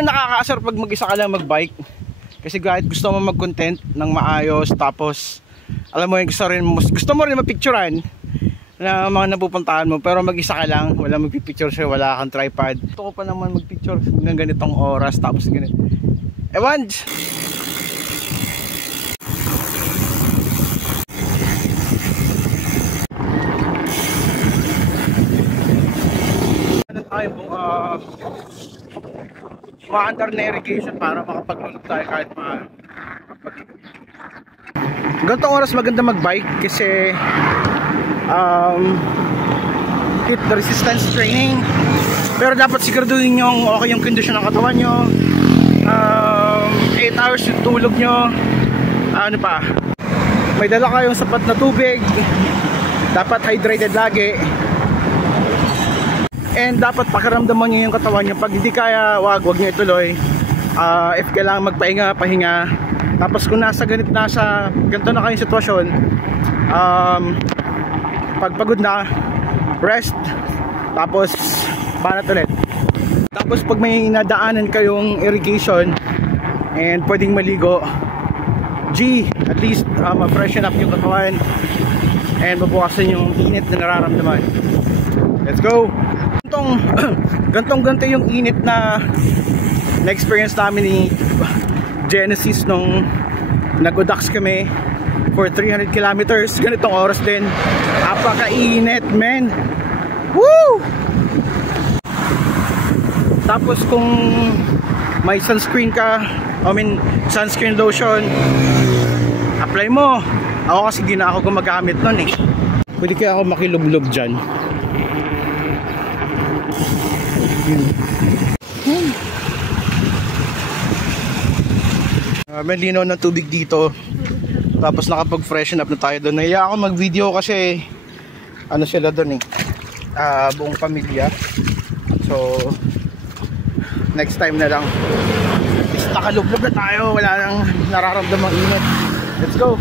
yung nakakaasar pag mag-isa ka lang mag-bike. Kasi kahit gusto mo mag-content ng maayos, tapos alam mo yung gusto mo rin mapicturean na mga napupuntahan mo, pero mag-isa ka lang, wala magpipicture sa'yo, wala kang tripod. Gusto ko pa naman magpicture ng ganitong oras, tapos ganito. Ewan! Ano tayo pong ma-under na irrigation para makapag-load tayo kahit ganitong oras maganda mag-bike kasi heat resistance training, pero dapat siguraduhin yung okay yung kondisyon ng katawan nyo. 8 hours yung tulog nyo. Ano pa, may dala kayong sapat na tubig, dapat hydrated lagi, and dapat pakiramdaman nyo yung katawan nyo. Pag hindi kaya, wag nyo ituloy. If kailangan magpahinga, pahinga. Tapos kung nasa ganito na kayong sitwasyon, pag pagod na, rest, tapos banat ulit. Tapos pag may nadaanan kayong irrigation and pwedeng maligo, at least ma-freshen up yung katawan and mabukasan yung init na nararamdaman. Let's go! Gantong yung init na experience namin ni Genesis nung nag-udax kami for 300 kilometers. Ganitong oras din, napakainit, men. Woo! Tapos kung may sunscreen ka, sunscreen lotion, apply mo. Ako kasi di na ako gumagamit nun eh. Pwede kaya ako makilublob dyan. May linaw ng tubig dito. Tapos nakapag freshen up na tayo doon. Nahiya ako mag video kasi ano sila doon eh, buong pamilya. So next time na lang. Nakalublog na tayo, wala nang nararamdamang init. Let's go.